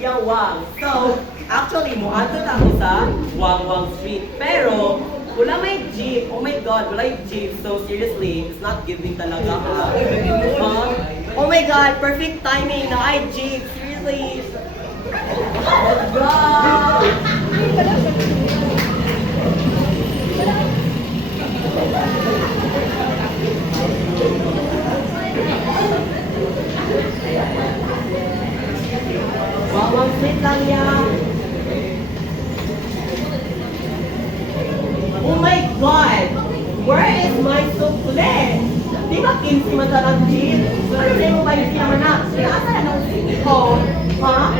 iya Wang. So, actually, muadto na ako sa Wang Street. Pero, wala may jeep. Oh my God, wala yung jeep. So, seriously, it's not giving talaga ha. Oh my God, perfect timing na ay jeep. Seriously. Let's go! Wawang sweet lang yan. Oh my God! Where is my souffle? Di ba 15 madalang jeep? Ano na yung bayo naman na? Asa na ng siko? Ha?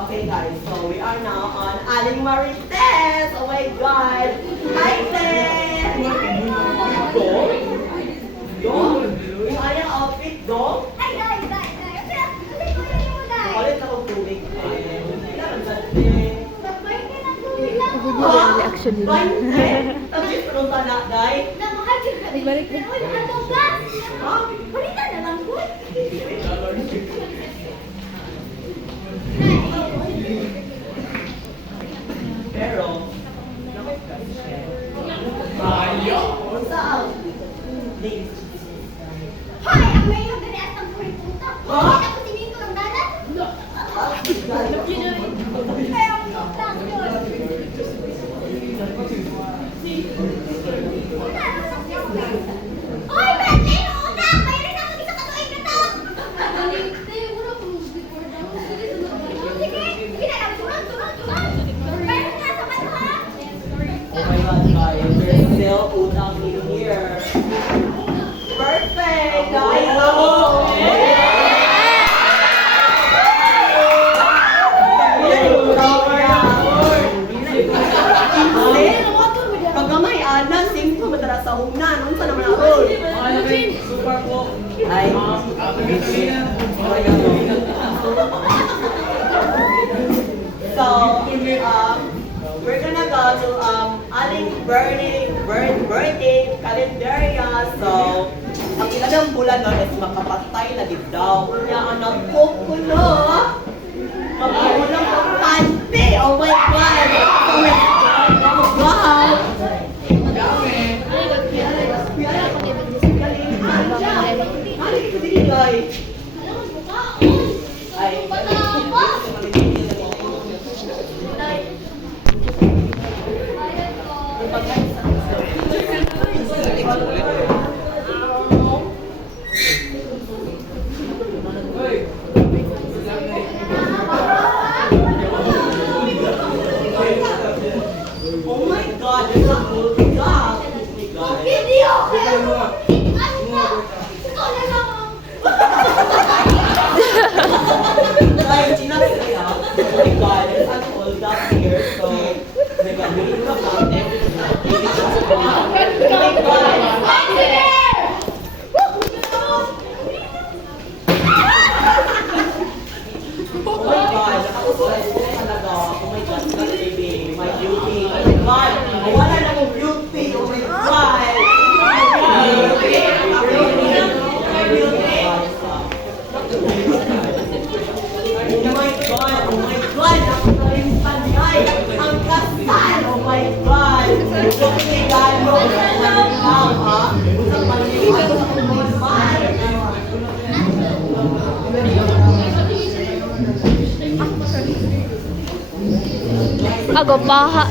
Okay guys, so we are now on Aling Marites! Oh my God! Hi Ted! Dong? Dong? Yung ayang outfit, Dong? Kalit na kong tubig. Reaction nila. Bante? Tapos yung pronta na, Day? Pero, ayo! Unsa ang? Please. Oh my God, guys, there's still utang in here. Perfect! Tayo! Kagamay, anan, singko, madara sa hunan. Unsa naman ako? Super po. Ay. So, we're gonna go to Aling birthday calendaria. So, ang ilang bulan nun is makapatay na din daw. Kanya anak ko kulo. Magkulang ang pante. Oh my God. Oh my God. Oh my God. Oh my God, there's a whole job. Oh my God. Like, sinasaya. Oh my God, there's a whole job here. So, may gagawin ka pa. Oh my God. Oh my God, nakausulas ko talaga. Oh my God, my baby, my beauty. Oh my God, wala na akong beauty. Oh my God. Beauty. Beauty. Oh my God, oh my God, nakakalimutan ay ang kasal. Oh my God. Kung regalo, ha? Ang palimutan sa kumulman. Ako paha.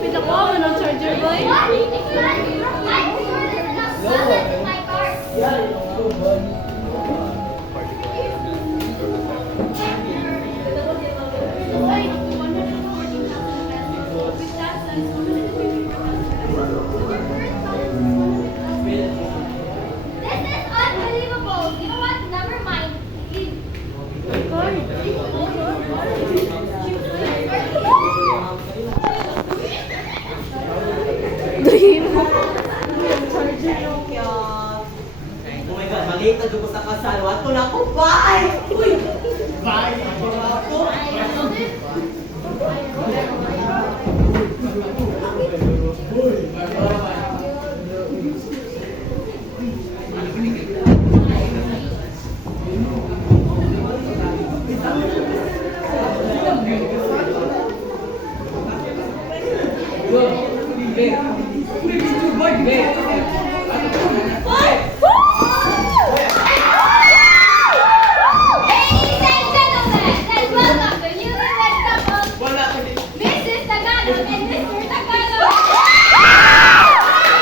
Pita ko, ano charger boy? This is unbelievable. You know what? Never mind. late na ko sa kasal. Wato na ako, bye! Uy! Bye! Ako? Ladies and gentlemen, let's welcome the newly wed couple, Mrs. Tagalog and Mr. Tagalog.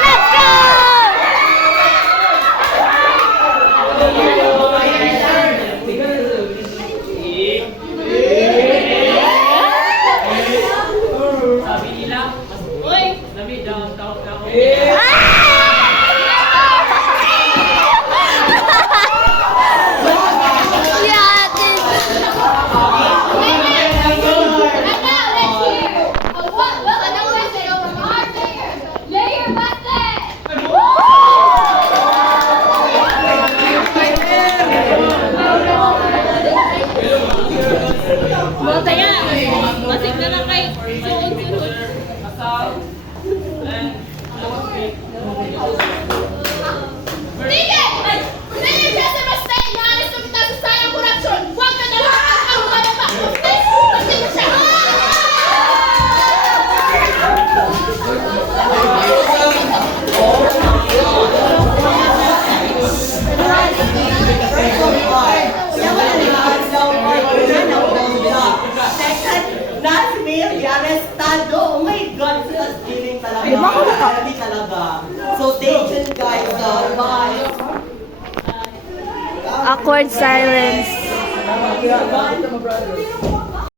Let's go! Sabi nila, mas dami daw tao. Yeah, this. And now let's hear what will the question from our player, Layer Basket. Bota yan. Masig na lang kay suod-suod. Kasal. And Sige! Layer Basket must stay honest with the society corruption. Huwag ka na lang ang mga Please, pati mo siya. Second, last meal, the arrestado. Oh my God, it's a feeling talaga. Grabe talaga. So stay tuned guys. Bye. Awkward silence. Bye.